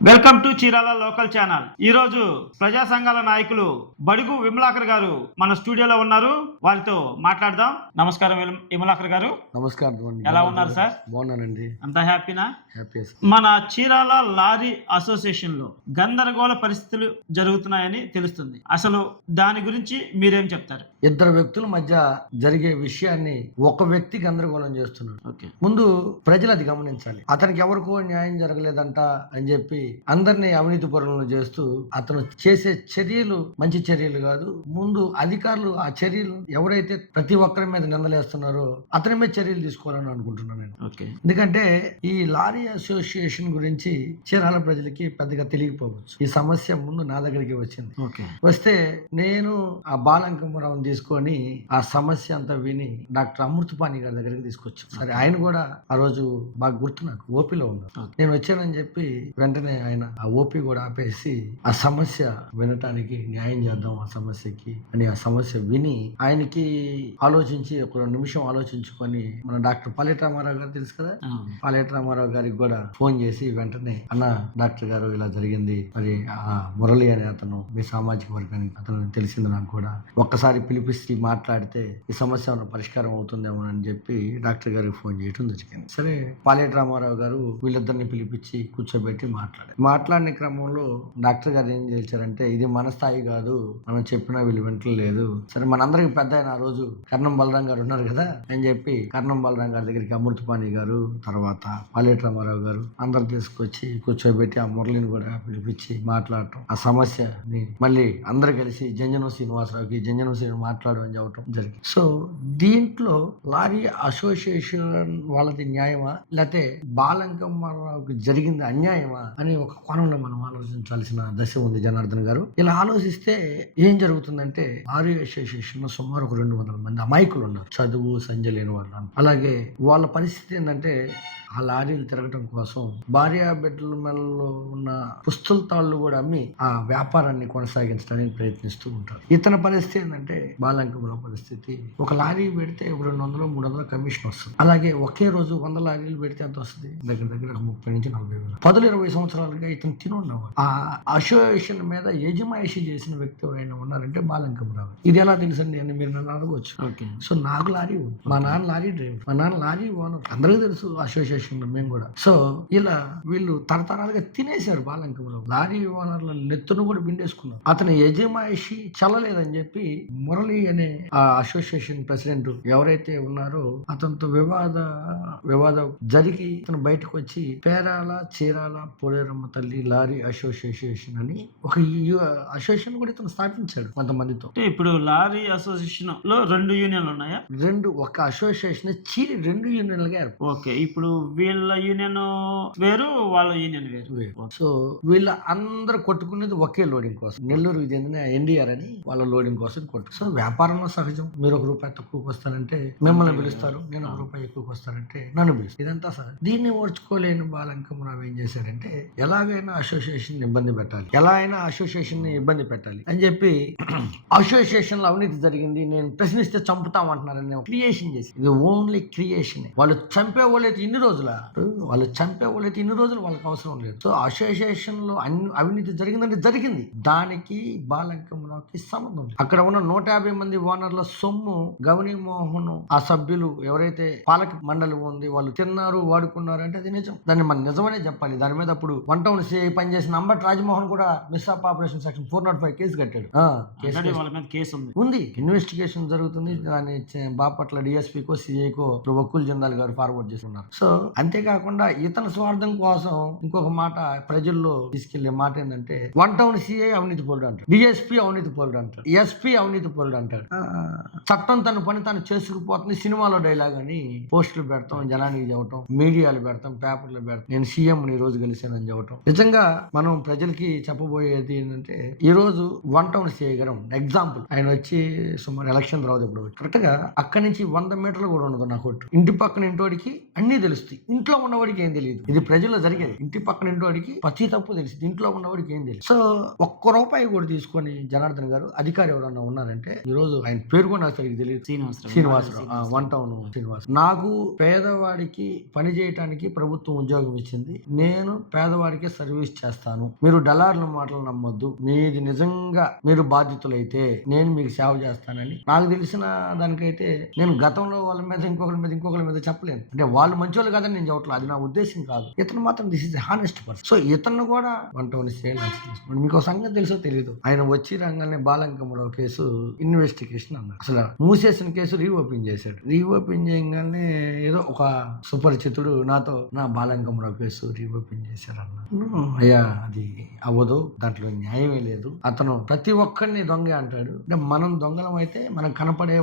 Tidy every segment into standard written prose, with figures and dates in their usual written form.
Welcome to Chirala local channel. ఈ రోజు ప్రజా సంఘాల నాయకులు బడుగు విమలాకర్ గారు మన స్టూడియోలో ఉన్నారు. వారితో మాట్లాడదాం. నమస్కారం విమలాకర్ గారు. నమస్కారం. ఎలా ఉన్నారు సార్? బాగున్నానండి. అంతా హ్యాపీనా? హ్యాపీ. మన చీరాల లారీ అసోసియేషన్ లో గందరగోళ పరిస్థితులు జరుగుతున్నాయని తెలుస్తుంది. అసలు దాని గురించి మీరేం చెప్తారు? ఇద్దరు వ్యక్తుల మధ్య జరిగే విషయాన్ని ఒక వ్యక్తి గందరగోళం చేస్తున్నాడు. ఓకే, ముందు ప్రజలు అది గమనించాలి. అతనికి ఎవరికో న్యాయం జరగలేదంట అని చెప్పి అందరినీ అవినీతి పరులను చేస్తూ అతను చేసే చర్యలు మంచి చర్యలు కాదు. ముందు అధికారులు ఆ చర్యలు ఎవరైతే ప్రతి ఒక్కరి మీద నిందలేస్తున్నారో అతని మీద చర్యలు తీసుకోవాలని అనుకుంటున్నాను నేను. ఓకే, ఎందుకంటే ఈ లారీ అసోసియేషన్ గురించి చీరాల ప్రజలకి పెద్దగా తెలియకపోవచ్చు. ఈ సమస్య ముందు నా దగ్గరికి వచ్చింది. ఓకే, వస్తే నేను ఆ బాలంకమరావుని తీసుకొని ఆ సమస్య అంతా విని డాక్టర్ అమృతపాణి గారి దగ్గరికి తీసుకొచ్చాను. సరే, ఆయన కూడా ఆ రోజు బాగా గుర్తు, నాకు ఓపీలో ఉన్నారు. నేను వచ్చానని చెప్పి వెంటనే ఆయన ఆ ఓపీ కూడా ఆపేసి ఆ సమస్య వినటానికి న్యాయం చేద్దాం ఆ సమస్యకి అని ఆ సమస్య విని ఆయనకి ఆలోచించి ఒక 2 నిమిషం ఆలోచించుకొని మన డాక్టర్ పాలేటి రామారావు గారు తెలుసు కదా, పాలేటి రామారావు గారికి కూడా ఫోన్ చేసి వెంటనే అన్న డాక్టర్ గారు ఇలా జరిగింది, మరి ఆ మురళి అనే అతను మీ సామాజిక వర్గానికి అతను తెలిసింది, నాకు కూడా ఒక్కసారి పిలిపిస్తే మాట్లాడితే ఈ సమస్య పరిష్కారం అవుతుందేమో అని చెప్పి డాక్టర్ గారికి ఫోన్ చేయడం జరిగింది. సరే, పాలేటి రామారావు గారు వీళ్ళిద్దరిని పిలిపించి కూర్చోబెట్టి మాట్లాడిన క్రమంలో డాక్టర్ గారు ఏం చేశారంటే, ఇది మన స్థాయి కాదు, మనం చెప్పినా వీళ్ళు వింటలేదు. సరే, మనందరికి పెద్ద ఆయన ఆ రోజు కర్ణం బలరాం గారు ఉన్నారు కదా అని చెప్పి కర్ణం బలరాం గారి దగ్గరికి అమృతపాణి గారు, తర్వాత పాలేటి రామారావు గారు అందరు తీసుకొచ్చి కూర్చోబెట్టి ఆ మురళిని కూడా పిలిపించి మాట్లాడటం, ఆ సమస్యని మళ్ళీ అందరు కలిసి జంజనం శ్రీనివాసరావుకి జంజనం శ్రీని మాట్లాడు అని చెప్పడం జరిగింది. సో దీంట్లో లారీ అసోసియేషన్ వాళ్ళది న్యాయమా లేకపోతే బాలంకమ్మరావుకి జరిగింది అన్యాయమా అని ఒక కోణంలో మనం ఆలోచించాల్సిన దశ ఉంది జనార్దన్ గారు. ఇలా ఆలోచిస్తే ఏం జరుగుతుందంటే, లారీ అసోసియేషన్ లో సుమారు ఒక 200 మంది అమాయకులు ఉన్నారు, చదువు సంజ లేని వాళ్ళు. అలాగే వాళ్ళ పరిస్థితి ఏంటంటే, ఆ లారీలు తిరగటం కోసం భార్యా బిడ్డల మెడలో ఉన్న పుస్తల తాళ్ళు కూడా అమ్మి ఆ వ్యాపారాన్ని కొనసాగించడానికి ప్రయత్నిస్తూ ఉంటారు. ఇతని పరిస్థితి ఏంటంటే, బాలంకమరావు పరిస్థితి, ఒక లారీ పెడితే 200-300 కమిషన్ వస్తుంది. అలాగే ఒకే రోజు 100 లారీలు పెడితే ఎంత వస్తుంది? దగ్గర 30 నుంచి 40 వేలు. 10-20 సంవత్సరాలుగా ఇతను తినున్నవాడు. ఆ అసోసియేషన్ మీద యజమాయిషి చేసిన వ్యక్తి ఎవరైనా ఉన్నారంటే బాలంకమరావు. ఇది ఎలా తెలుసండి అని మీరు నన్ను అడగవచ్చు. సో నాకు లారీ ఉంది, మా నాన్న లారీ డ్రైవర్, మా నాన్న లారీ ఓనర్, అందరికీ తెలుసు అసోసియేషన్ లో మేము కూడా. సో ఇలా వీళ్ళు తరతరాలుగా తినేశారు బాలంకమరావు. లారీ ఓనర్ల నెత్తును కూడా బిండేసుకున్నారు. అతని యజమాయిషి చల్లలేదని చెప్పి మురళి అనే ఆ అసోసియేషన్ ప్రెసిడెంట్ ఎవరైతే ఉన్నారో అతనితో వివాదం జరిగి అతను బయటకు వచ్చి పేరాల చీరాల పోలేరమ్మ తల్లి లారీ అసోసియేషన్ అని ఒక అసోసియేషన్ కూడా ఇతను స్థాపించాడు కొంతమందితో. ఇప్పుడు లారీ అసోసియేషన్ లో 2 యూనియన్లు ఉన్నాయా? ఒక అసోసియేషన్ చీరి 2 యూనియన్లుగా ఏర్పడు. ఓకే, ఇప్పుడు వీళ్ళ యూనియన్ వేరు, వాళ్ళ యూనియన్ వేరు. సో వీళ్ళ అందరూ కొట్టుకునేది ఒకే లోడింగ్ కోసం. నెల్లూరుకి చెందిన ఎన్డీఆర్ అని వాళ్ళ లోడింగ్ కోసం కొట్టు. సో వ్యాపారంలో సహజం, మీరు ₹1 తక్కువకి వస్తారంటే మిమ్మల్ని పిలుస్తారు, నేను ₹1 ఎక్కువకి వస్తానంటే నన్ను పిలుస్తారు. ఇదంతా సార్. దీన్ని ఓర్చుకోలేని బాలంకమరావు ఏం చేశారంటే, ఎలాగైనా అసోసియేషన్ ఇబ్బంది పెట్టాలి, ఎలా అయినా అసోసియేషన్ ని ఇబ్బంది పెట్టాలి అని చెప్పి అసోసియేషన్ లో అవినీతి జరిగింది, నేను ప్రశ్నిస్తే చంపుతామంటున్నారని క్రియేషన్ చేసి, ఇది ఓన్లీ క్రియేషన్. వాళ్ళు చంపే వాళ్ళైతే ఇన్ని రోజులు వాళ్ళకి అవసరం లేదు. సో అసోసియేషన్ లో అవినీతి జరిగిందంటే జరిగింది, దానికి బాలంకమరావుకి సంబంధం లేదు. అక్కడ ఉన్న 150 మంది ఓనర్ల సొమ్ము గౌనీ మోహన్ ఆ సభ్యులు ఎవరైతే పాలక మండలి ఉంది వాళ్ళు తిన్నారు వాడుకున్నారు అంటే అది నిజం, దాన్ని మనం నిజమనే చెప్పాలి. దాని మీద అప్పుడు 1 టౌన్ సిఐ పనిచేసిన అంబట్ రాజమోహన్ కూడా miss of operation section 405 case కట్టాడు. ఉంది, ఇన్వెస్టిగేషన్ జరుగుతుంది. దాని బాపట్ల డిఎస్పీకో సిఐకో వకుల్ జందాల్ గారు ఫార్వర్డ్ చేస్తున్నారు. సో అంతేకాకుండా ఇతని స్వార్థం కోసం ఇంకొక మాట ప్రజల్లో తీసుకెళ్లే మాట ఏంటంటే, 1 టౌన్ సిఐ అవినీతి పరుడు అంటాడు, డిఎస్పీ అవినీతి పరుడు అంటాడు, ఎస్పీ అవినీతి పరుడు అంటాడు. చట్టం తన పని తను చేసుకుపోతుంది. సినిమాలో డైలాగ్ అని పోస్టులు పెడతాం, జనానికి చెప్పటం, మీడియాలు పెడతాం, పేపర్లు పెడతాం, నేను సీఎం ఈ రోజు కలిసానని చెప్పటం. నిజంగా మనం ప్రజలకి చెప్పబోయేది ఏంటంటే, ఈ రోజు 1 టౌన్ సిఐ గారు ఎగ్జాంపుల్, ఆయన వచ్చి సుమారు ఎలక్షన్ తర్వాత ఇప్పుడు కరెక్ట్ గా అక్కడి నుంచి 100 మీటర్లు కూడా ఉండదు నా కొట్టు, ఇంటి పక్కన ఇంటోడికి అన్ని తెలుస్తాయి. తెలుస్తుంది, ఇంట్లో ఉన్నవాడికి ఏం తెలియదు. ఇది ప్రజల్లో జరిగేది. ఇంటి పక్కన ఇంటి ప్రతి తప్పు తెలిసింది, ఇంట్లో ఉన్నవాడికి ఏం తెలియదు. సో ఒక్క రూపాయి కూడా తీసుకొని జనార్దన్ గారు అధికారి ఎవరన్నా ఉన్నారంటే, ఈ రోజు ఆయన పేరు కూడా నాకు సరిగ్గా తెలియదు, శ్రీనివాసరావు, వన్ టౌన్ శ్రీనివాస్. నాకు పేదవాడికి పని చేయటానికి ప్రభుత్వం ఉద్యోగం ఇచ్చింది, నేను పేదవాడికే సర్వీస్ చేస్తాను, మీరు డలార్ల మాటలు నమ్మొద్దు, మీది నిజంగా మీరు బాధితులైతే నేను మీకు సేవ చేస్తానని నాకు తెలిసిన దానికైతే నేను గతంలో వాళ్ళ మీద ఇంకొకరి మీద చెప్పలేను. అంటే వాళ్ళు మంచోళ్ళు కాదని నేను చెప్పట్లేదు, అది నా ఉద్దేశం కాదు. ఇతను మాత్రం this is honest person. So ఇతను కూడా వన్ టౌన్ మీకు సంగతి తెలుసో తెలియదు, ఆయన వచ్చి రంగానే బాలంకమరావు కేసు ఇన్వెస్టిగేషన్ అన్నారు. అసలు మూసేసిన కేసు రీఓపెన్ చేశాడు. రీఓపెన్ చేయగానే ఏదో ఒక సుపరిచితుడు నాతో నా బాలంకమరావు కేసు రీఓపెన్ చేశారన్న. అయ్యా అది అవ్వదు, దాంట్లో న్యాయమే లేదు, అతను ప్రతి ఒక్కరిని దొంగ అంటాడు. అంటే మనం దొంగలం అయితే మనం కనపడే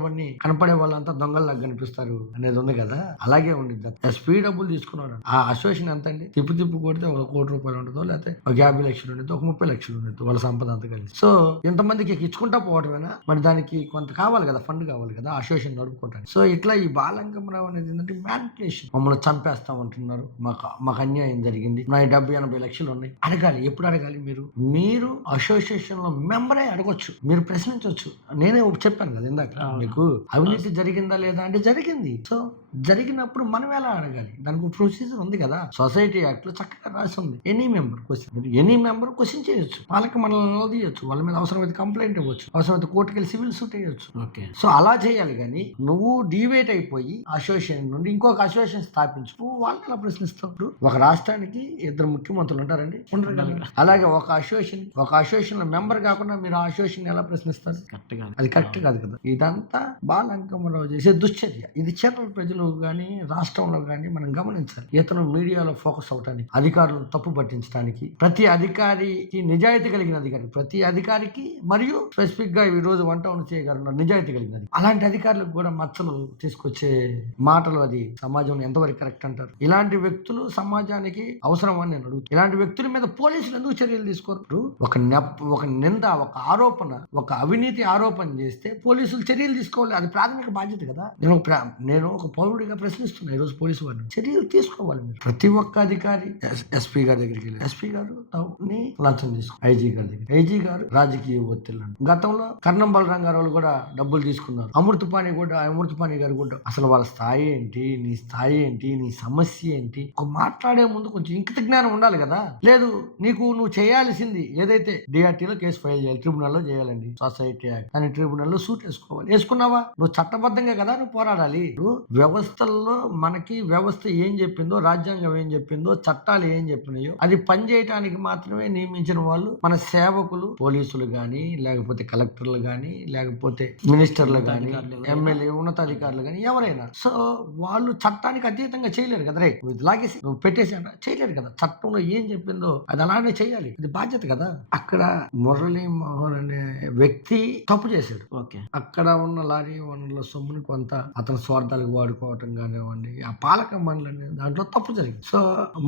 వాళ్ళంతా దొంగల్లాగా కనిపిస్తారు అనేది ఉంది కదా, అలాగే ఉండిద్ది. ఎస్పీ డబ్బులు తీసుకున్నాడు. ఆ అసోసియేషన్ ఎంత అండి? తిప్పు కొడితే ఒక ₹1,00,00,000 ఉండదు, లేకపోతే ఒక 50 లక్షలు ఉండదు, ఒక 30 లక్షలు ఉండదు, వాళ్ళ సంపద అంతా కలిసి. సో ఇంతమందికి ఇచ్చుకుంటా పోవటమేనా? మరి దానికి కొంత కావాలి కదా, ఫండ్ కావాలి కదా అసోసియేషన్ నడుపుకోవటానికి. సో ఇట్లా ఈ బాలంకమరావు అనేది ఏంటంటే మ్యానిపులేషన్. మమ్మల్ని చంపేస్తామంటున్నారు, మాకు అన్యాయం జరిగింది, నా 70-80 లక్షలు ఉన్నాయి. అడగాలి. ఎప్పుడు అడగాలి? మీరు అసోసియేషన్ లో మెంబరే అడగొచ్చు, మీరు ప్రశ్నించవచ్చు. నేనే చెప్పాను కదా ఇందాక మీకు, అవినీతి జరిగిందా లేదా అంటే జరిగింది. సో జరిగినప్పుడు మనం ఎలా అడగాలి? దానికి ప్రొసీజర్ ఉంది కదా, సొసైటీ యాక్ట్ లో చక్కగా రాసి ఉంది. ఎనీ మెంబర్ క్వశ్చన్ చేయొచ్చు, పాలక మండలిని నిలదీయొచ్చు, వాళ్ళ మీద అవసరమైతే కంప్లైంట్ ఇవ్వచ్చు, అవసరమైతే కోర్టుకి వెళ్ళి సివిల్ సూట్ వేయొచ్చు. సో అలా చేయాలి. కానీ నువ్వు డివేట్ అయిపోయి అసోసియేషన్ నుండి ఇంకొక అసోసియేషన్ స్థాపించు, వాళ్ళని ఎలా ప్రశ్నిస్తావు? ఒక రాష్ట్రానికి 2 ముఖ్యమంత్రులు ఉంటారండి, ఉండరు కదా. అలాగే ఒక అసోసియేషన్ లో మెంబర్ కాకుండా మీరు ఆ అసోసియేషన్ ఎలా ప్రశ్నిస్తారు? అది కరెక్ట్ కాదు కదా. ఇదంతా బాలంకమరావు చేసే దుశ్చర్య. ఇది చర్యలు ప్రజలు కానీ రాష్ట్రంలో కానీ మనం గమనించాలి. ఇతను మీడియాలో ఫోకస్ అవటానికి, అధికారులను తప్పు పట్టించడానికి, ప్రతి అధికారికి నిజాయితీ కలిగిన అధికారి, ప్రతి అధికారికి మరియు స్పెసిఫిక్ గా ఈ రోజు వన్ టౌన్ చేయగలరు నిజాయితీ కలిగినది, అలాంటి అధికారులకు కూడా మచ్చలు తీసుకొచ్చే మాటలు అది సమాజంలో ఎంతవరకు కరెక్ట్ అంటారు? ఇలాంటి వ్యక్తులు సమాజానికి అవసరం అని నేను అడుగుతాను. ఇలాంటి వ్యక్తుల మీద పోలీసులు ఎందుకు చర్యలు తీసుకోరు? ఒక నింద, ఒక ఆరోపణ, ఒక అవినీతి ఆరోపణ చేస్తే పోలీసులు చర్యలు తీసుకోవాలి, అది ప్రాథమిక బాధ్యత కదా. నేను ఒక పౌరుడిగా ప్రశ్నిస్తున్నా ఈరోజు పోలీసు వారిని, చర్యలు తీసుకోవాలి మీరు. ప్రతి ఒక్క అధికారి ఎస్పీ గారి దగ్గరికి వెళ్ళి ఎస్పీ గారు లంచం తీసుకో, ఐజీ గారు రాజకీయ ఒత్తిళ్లను. గతంలో కర్ణం బలరంగారావు కూడా డబ్బులు తీసుకున్నారు. అమృతపాణి గారు కూడా అసలు వాళ్ళ స్థాయి ఏంటి, నీ స్థాయి ఏంటి, నీ సమస్య ఏంటి, ఒక మాట్లాడే ముందు కొంచెం ఇంకిత జ్ఞానం ఉండాలి కదా. లేదు, నువ్వు చేయాల్సింది ఏదైతే డిఆర్టీలో కేసు ఫైల్ చేయాలి, ట్రిబ్యునల్లో చేయాలండి, సొసైటీ యాక్ట్ అని ట్రిబ్యునల్లో సూట్ వేసుకున్నావా? నువ్వు చట్టబద్ధంగా కదా నువ్వు పోరాడాలి. వ్యవస్థల్లో మనకి వ్యవస్థ ఏం చెప్పిందో, రాజ్యాంగం ఏం చెప్పిందో, చట్టాలు ఏం చెప్పినాయో అది పనిచేయటానికి మాత్రమే నియమించిన వాళ్ళు మన సేవకులు, పోలీసులు గాని, లేకపోతే కలెక్టర్లు గాని, లేకపోతే మినిస్టర్లు గాని, ఎమ్మెల్యే, ఉన్నతాధికారులు గాని, ఎవరైనా. సో వాళ్ళు చట్టానికి అతీతంగా చేయలేరు కదా. రే లాగేసి నువ్వు పెట్టేసి అంట చేయలేరు కదా. చట్టంలో ఏం చెప్పిందో అది అలానే చేయాలి, అది బాధ్యత కదా. అక్కడ మురళీ మోహన్ అనే వ్యక్తి తప్పు చేశాడు. అక్కడ ఉన్న లారీ ఓనర్ల సొమ్ముని కొంత అతని స్వార్థాలకు వాడుకోవటం కానివ్వండి, ఆ పాలక మండలి దాంట్లో తప్పు జరిగింది. సో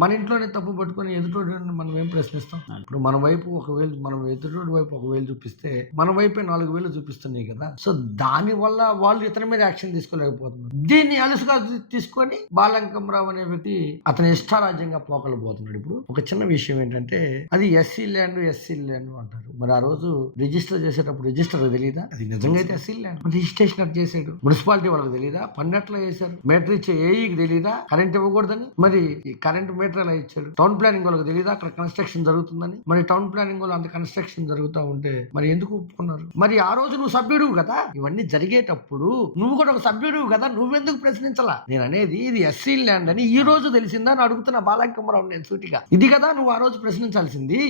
మన ఇంట్లోనే తప్పు పట్టుకొని ఎదుటోడి మనం ఏం ప్రశ్నిస్తాం? ఇప్పుడు మన వైపు 1,000, మనం ఎదుటోడి వైపు 1,000 చూపిస్తే మన వైపే 4,000 చూపిస్తున్నాయి కదా. సో దాని వల్ల వాళ్ళు ఇతని మీద యాక్షన్ తీసుకోలేకపోతున్నారు. దీన్ని అలుసుగా తీసుకొని బాలంకమరావు అనే వ్యక్తి అతని ఇష్టారాజ్యంగా పోకలు పోతున్నాడు. ఇప్పుడు ఒక చిన్న విషయం ఏంటంటే, అది ఎస్సీ ల్యాండ్ అంటారు. మరి ఆ రోజు రిజిస్టర్ చేసేటప్పుడు రిజిస్టర్ తెలియదా? అది నిజంగా అయితే ఎస్సీ ల్యాండ్, రిజిస్ట్రేషన్ అట్ చేసాడు. మున్సిపాలిటీ వాళ్ళకి తెలియదా? పన్నెట్లా చేశారు. మీటర్ ఇచ్చే ఏఈకి తెలియదా కరెంట్ ఇవ్వకూడదని? మరి ఈ కరెంట్ మీటర్ ఎలా ఇచ్చాడు? టౌన్ ప్లానింగ్ వాళ్ళకి తెలియదా అక్కడ కన్స్ట్రక్షన్ జరుగుతుందని? మరి టౌన్ ప్లానింగ్ వాళ్ళు అంత కన్స్ట్రక్షన్ జరుగుతూ ఉంటే మరి ఎందుకు ఒప్పుకున్నారు? మరి ఆ రోజు నువ్వు సభ్యుడు కదా, ఇవన్నీ జరిగేటప్పుడు నువ్వు కూడా ఒక సభ్యుడు కదా, నువ్వెందుకు ప్రశ్నించాలా? నేను అనేది ఇది ఎస్సీ ల్యాండ్ అని ఈ రోజు తెలిసిందా అని అడుగుతున్నా బాలంకమరావు నేను సూటిగా. ఇది కదా నువ్వు ఆ రోజు ప్రశ్నించాల్సింది.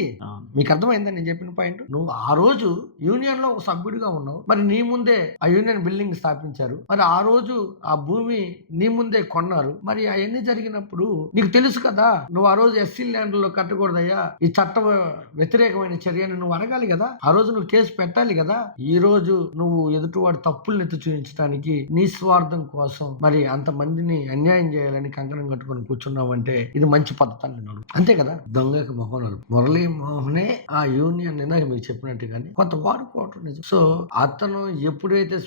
మీకు అర్థమైందని నేను చెప్పిన పాయింట్. నువ్వు ఆ రోజు యూనియన్ లో ఒక సభ్యుడిగా ఉన్నావు, మరి నీ ముందే ఆ యూనియన్ బిల్డింగ్ స్థాపించారు, మరి ఆ రోజు ఆ భూమి నీ ముందే కొన్నారు. మరి అవన్నీ జరిగినప్పుడు నీకు తెలుసు కదా, నువ్వు ఆ రోజు ఎస్సీ ల్యాండ్ లో కట్టకూడదయ్యా, ఈ చట్ట వ్యతిరేకమైన చర్యని నువ్వు అడగాలి కదా. ఆ రోజు నువ్వు కేసు పెట్టాలి కదా. ఈ రోజు నువ్వు ఎదుటివాడి తప్పుల్ని ఎత్తి చూపించడానికి నీ స్వార్థం కోసం మరి అంత మందిని అన్యాయం చేయాలని కంకణం కట్టుకొని కూర్చున్నావంటే ఇది మంచి పద్ధతి అని నేను అంతే కదా. దొంగకి మోహనాలు మురళీ మోహనే ఆ యూనియన్ ఇందాక మీకు చెప్పినట్టుగానే కొంత వాడుకోవటం నిజం. సో అతను ఎప్పుడైతే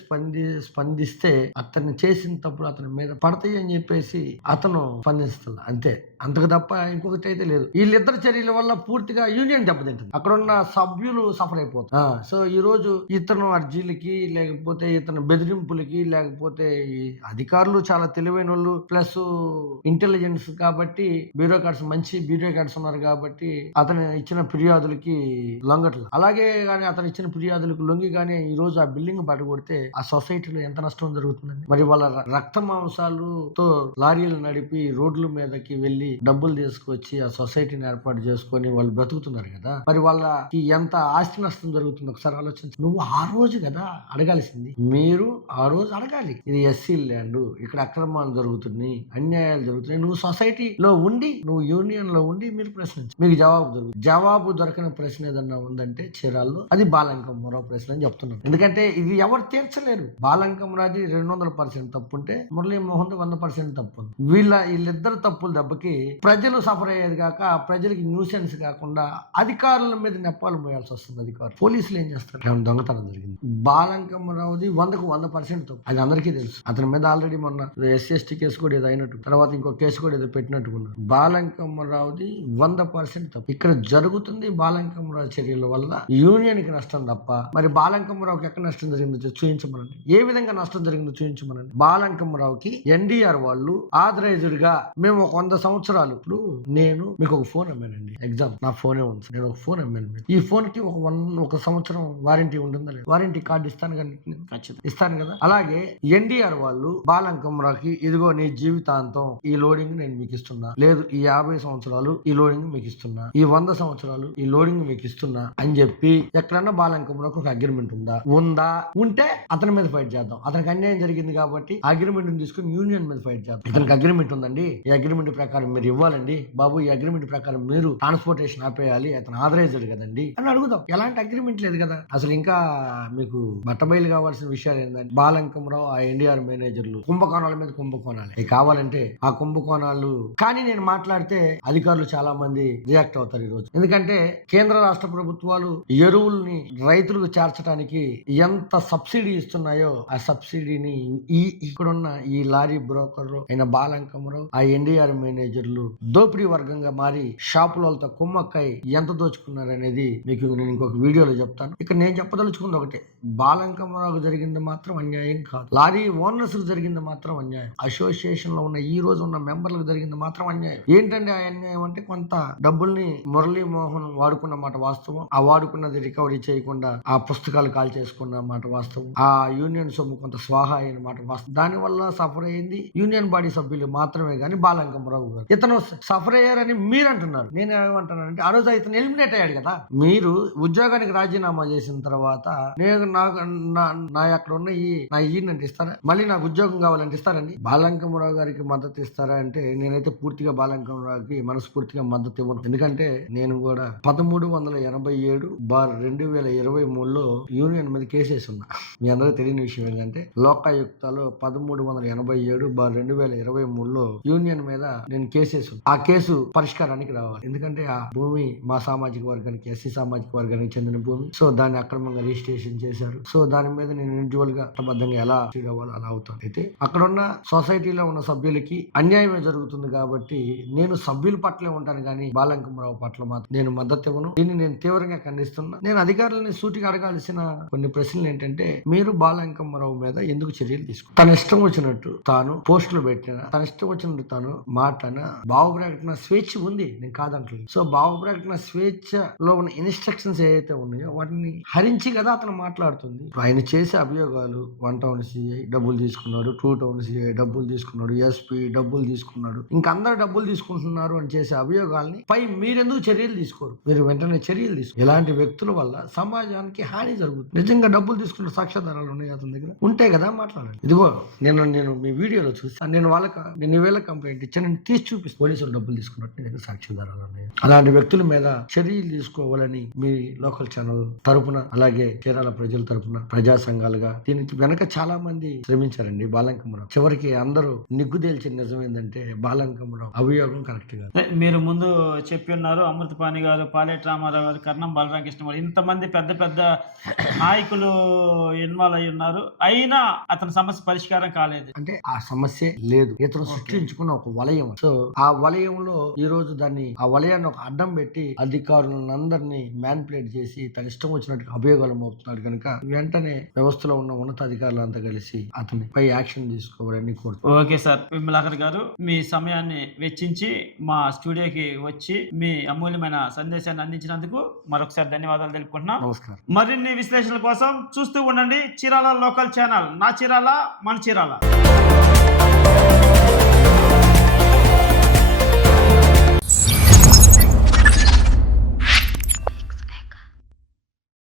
స్పందిస్తే అతన్ని చేసిన తప్పుడు అతను అతని మీద పడతాయి అని చెప్పేసి అతను స్పందిస్తున్నా అంతే, అంతకు తప్ప ఇంకొకటి అయితే లేదు. వీళ్ళిద్దరు చర్యల వల్ల పూర్తిగా యూనియన్ దెబ్బతింటుంది, అక్కడ ఉన్న సభ్యులు సఫర్ అయిపోతారు. సో ఈ రోజు ఇతను అర్జీలకి, లేకపోతే ఇతను బెదిరింపులకి, లేకపోతే ఈ అధికారులు చాలా తెలివైన వాళ్ళు ప్లస్ ఇంటెలిజెన్స్ కాబట్టి, మంచి బ్యూరోక్రాట్స్ ఉన్నారు కాబట్టి అతను ఇచ్చిన ఫిర్యాదులకి లొంగట్లేదు. అలాగే కానీ అతను ఇచ్చిన ఫిర్యాదులకు లొంగి కానీ ఈ రోజు ఆ బిల్డింగ్ పడగొడితే ఆ సొసైటీలో ఎంత నష్టం జరుగుతుందండి. మరి వాళ్ళ రక్త మాంసాలతో లారీలు నడిపి రోడ్ల మీదకి వెళ్లి డబ్బులు తీసుకొచ్చి ఆ సొసైటీని ఏర్పాటు చేసుకొని వాళ్ళు బ్రతుకుతున్నారు కదా, మరి వాళ్ళకి ఎంత ఆస్తి నష్టం జరుగుతుంది ఒకసారి ఆలోచించు. నువ్వు ఆ రోజు కదా అడగాల్సింది, మీరు ఆ రోజు అడగాలి. ఇది ఎస్సీ ల్యాండ్, ఇక్కడ అక్రమాలు జరుగుతున్నాయి, అన్యాయాలు జరుగుతున్నాయి. నువ్వు సొసైటీలో ఉండి, నువ్వు యూనియన్ లో ఉండి మీరు ప్రశ్నించు, మీకు జవాబు దొరకని ప్రశ్న ఏదన్నా ఉందంటే చీరాల్లో అది బాలంకమ్మరావు ప్రశ్న అని చెప్తున్నాను. ఎందుకంటే ఇది ఎవరు తీర్చలేరు. బాలంకమ్మరావుది 200% తప్పు ఉంటే మురళీమోహన్ 100% తప్పు ఉంది. వీళ్ళిద్దరు తప్పుల దెబ్బకి ప్రజలు సఫర్ అయ్యేది కాక, ప్రజలకి న్యూసెన్స్ కాకుండా అధికారుల మీద నెప్పాలు మోయాల్సి వస్తుంది. అధికారులు పోలీసులు ఏం చేస్తారు? దొంగతనం జరిగింది. బాలంకమ్మరావుది 100% తప్పు, అది అందరికీ తెలుసు. అతని మీద ఆల్రెడీ మొన్న SC/ST కేసు కూడా ఏదో అయినట్టు, తర్వాత ఇంకో కేసు కూడా ఏదో పెట్టినట్టుకున్నారు. బాలంకమ్మరావుది 100% తప్పు. ఇక్కడ జరుగుతుంది బాలంకమ్మరావు చర్యల వల్ల యూనియన్ కి నష్టం తప్ప, మరి బాలంకమ్మరావుకి ఎక్కడ నష్టం జరిగిందో చూపించమనండి. ఏ విధంగా నష్టం జరిగిందో చూపించమనండి. బాలంకమ్మరావుకి NDR వాళ్ళు ఆథరైజ్డ్ గా మేము ఒక 100 సంవత్సరాలు, ఇప్పుడు నేను మీకు ఒక ఫోన్ అమ్మానండి, నా ఫోనే ఉంది, నేను ఒక ఫోన్ అమ్మాను. ఈ ఫోన్ కి ఒక సంవత్సరం వారంటీ ఉంటుందా లేదు? వారంటీ కార్డు ఇస్తాను కదా, ఇస్తాను కదా. అలాగే NDR వాళ్ళు బాలంకమ్మరావుకి ఇదిగో నీ జీవితాంతం ఈ లోడింగ్ నేను మీకు ఇస్తున్నా, లేదు ఈ 50 సంవత్సరాలు ఈ లోడింగ్ మీకు ఇస్తున్నా, ఈ 100 సంవత్సరాలు ఈ లోడింగ్ మీకు ఇస్తున్నా అని చెప్పి ఎక్కడన్నా బాలంకమ్మరావుకి ఒక అగ్రిమెంట్ ఉందా? ఉంటే అతని మీద ఫైట్ చేద్దాం. అతనికి అన్యాయం జరిగింది కాబట్టి అగ్రిమెంట్ తీసుకుని యూనియన్ మీద ఫైట్ చేద్దాం. ఇతనికి అగ్రిమెంట్ ఉందండి, ఈ అగ్రిమెంట్ ప్రకారం మీరు ఇవ్వాలండి బాబు, ఈ అగ్రిమెంట్ ప్రకారం మీరు ట్రాన్స్పోర్టేషన్ ఆపేయాలి, అతను ఆథరైజ్డ్ కదండి అని అడుగుదాం. ఎలాంటి అగ్రిమెంట్ లేదు కదా అసలు. ఇంకా మీకు బట్టబయలు కావాల్సిన విషయాలు ఏంటంటే, బాలంకమ్మరావు ఆ NDR మేనేజర్లు కుంభకోణాల మీద కుంభకోణాలు కావాలంటే ఆ కుంభకోణాలు కానీ నేను మాట్లాడితే అధికారులు చాలా మంది రియాక్ట్ అవుతారు ఈ రోజు. ఎందుకంటే కేంద్ర రాష్ట్ర ప్రభుత్వాలు ఎరువుల్ని రైతులకు చేర్చడానికి ఎంత సబ్సిడీ ఇస్తున్నాయో ఆ సబ్సిడీని ఇక్కడున్న ఈ లారీ బ్రోకర్లు అయిన బాలంకమ్మరావు ఆ NDR మేనేజర్లు దోపిడీ వర్గంగా మారి షాపులతో కుమ్మక్కై ఎంత దోచుకున్నారనేది మీకు నేను ఇంకొక వీడియోలో చెప్తాను. ఇక్కడ నేను చెప్పదలుచుకుంది ఒకటే, బాలంకమ్మరావుకు జరిగింది మాత్రం అన్యాయం కాదు, లారీ ఓనర్స్ జరిగింది మాత్రం అన్యాయం, అసోసియేషన్ లో ఉన్న ఈ రోజు ఉన్న మెంబర్లకు జరిగింది మాత్రం అన్యాయం. ఏంటంటే ఆ అన్యాయం అంటే కొంత డబ్బుల్ని మురళీమోహన్ వాడుకున్న మాట వాస్తవం, ఆ వాడుకున్నది రికవరీ చేయకుండా ఆ పుస్తకాలు కాల్ చేసుకున్న మాట వాస్తవం, ఆ యూనియన్ సొమ్ము కొంత స్వాహా అయిన మాట వాస్తవం. దాని వల్ల సఫర్ అయింది యూనియన్ బాడీ సభ్యులు మాత్రమే గాని బాలంకమ్మరావు గారు. ఇతను సఫర్ అయ్యారని మీరు అంటున్నారు, నేను ఏమంటున్నానంటే ఆ రోజు ఇతను ఎలిమినేట్ అయ్యాడు కదా. మీరు ఉద్యోగానికి రాజీనామా చేసిన తర్వాత నేను నా అక్కడ ఉన్న నా ఈయనంటే ఇస్తారా? మళ్ళీ నాకు ఉద్యోగం కావాలంటే ఇస్తారండి? బాలంకమ్మరావు గారికి మద్దతు ఇస్తారా అంటే నేనైతే పూర్తిగా బాలంకమ్మరావుకి మనస్ఫూర్తిగా మద్దతు ఇవ్వను. ఎందుకంటే నేను కూడా 1387/2023లో యూనియన్ మీద కేసేసి ఉన్నా. మీ అందరూ తెలియని విషయం ఏంటంటే లోకాయుక్తలో 1387/2023లో యూనియన్ మీద నేను కేసేసి ఉన్నా. ఆ కేసు పరిష్కారానికి రావాలి. ఎందుకంటే ఆ భూమి మా సామాజిక వర్గానికి, ఎస్సీ సామాజిక వర్గానికి చెందిన భూమి. సో దాన్ని అక్రమంగా రిజిస్ట్రేషన్ చేశారు. సో దాని మీద నేను ఇండివిజువల్ గా చట్టబద్ధంగా ఎలా అవ్వాలి అలా అవుతాను. అయితే అక్కడ ఉన్న సొసైటీలో ఉన్న సభ్యులకి అన్యాయమే జరుగుతుంది కాబట్టి నేను సభ్యుల పట్లే ఉంటాను కానీ బాలంకమ్మరావు పట్ల మాత్రం నేను మద్దతు ఇవ్వను. దీన్ని నేను తీవ్రంగా ఖండిస్తున్నా. నేను అధికారులని సూటిగా అడగాల్సిన కొన్ని ప్రశ్నలు ఏంటంటే, మీరు బాలంకమ్మరావు మీద ఎందుకు చర్యలు తీసుకున్నారు? తన ఇష్టం వచ్చినట్టు తాను పోస్టులు పెట్టినా, తన ఇష్టం వచ్చినట్టు తాను మాట్లాడినా భావ ప్రకటన స్వేచ్ఛ ఉంది, నేను కాదంటలేదు. సో భావ ప్రకటన స్వేచ్ఛలో ఉన్న ఇన్స్ట్రక్షన్స్ ఏవైతే ఉన్నాయో వాటిని హరించి కదా అతను మాట్లాడుతుంది. ఆయన చేసే అభియోగాలు 1 టౌన్ CI డబ్బులు తీసుకున్నాడు, 2 టౌన్ CI డబ్బులు తీసుకున్నాడు, SP డబ్బులు తీసుకున్నాడు, ఇంకా అందరు డబ్బులు తీసుకుంటున్నారు అని చేసే అభియోగాల్ని పై మీరెందుకు చర్యలు తీసుకోరు? మీరు వెంటనే చర్యలు తీసుకోరు. ఇలాంటి వ్యక్తుల వల్ల సమాజానికి హాని జరుగుతుంది. నిజంగా డబ్బులు తీసుకున్న సాక్ష్యాధారాలు ఉన్నాయి అతని దగ్గర, ఉంటే కదా మాట్లాడాలి. ఇదిగో నేను మీ వీడియోలో చూసి నేను వీళ్ళ కంప్లైంట్ ఇచ్చాను, నేను తీసి చూపిస్తాను. పోలీసులు డబ్బులు తీసుకున్నట్టు నీ దగ్గర సాక్ష్యాధారాలు ఉన్నాయి. అలాంటి వ్యక్తుల మీద చర్యలు తీసుకోవాలని మీ లోకల్ ఛానల్ తరపున, అలాగే కేరళ ప్రజల తరపున, ప్రజా సంఘాలుగా దీనికి వెనక చాలా మంది శ్రమించారండి. బాలంకమ్మరావు చివరికి అందరూ నిగ్గుదేల్చిన నిజం ఏంటంటే బాలంకమ్మరావు అభియోగం కరెక్ట్ కాదు. మీరు ముందు చెప్పి ఉన్నారు, అమృతపాణి గారు, పాలేటి రామారావు గారు, కర్ణం బలరామకృష్ణ గారు, ఇంతమంది పెద్ద పెద్ద నాయకులు ఇన్వాల్వ్ అయి ఉన్నారు. అయినా అతని సమస్య పరిష్కారం కాలేదు. అంటే ఆ సమస్య లేదు, ఇతను సృష్టించుకున్న ఒక వలయం. సో ఆ వలయంలో ఈ రోజు దాన్ని ఆ వలయాన్ని ఒక అడ్డం పెట్టి అధికారులందరినీ మ్యానిపులేట్ చేసి తన ఇష్టం వచ్చినట్టు అభియోగాలు మోపుతున్నాడు కనుక వెంటనే వ్యవస్థలో ఉన్న ఉన్నతాధికారులంతా కలిసి అతని పై యాక్షన్ తీసుకోవాలని కోరుతున్నాను. ఓకే సార్, విమలాకర్ గారు మీ సమయాన్ని వెచ్చించి మా స్టూడియోకి వచ్చి మీ అమూల్యమైన సందేశాన్ని అందించినందుకు మరొకసారి ధన్యవాదాలు తెలుపుకుంటున్నాం. నమస్కారం. మరిన్ని విశ్లేషణల కోసం చూస్తూ ఉండండి చీరాల లోకల్ ఛానల్. నా చీరాల మన చీరాల.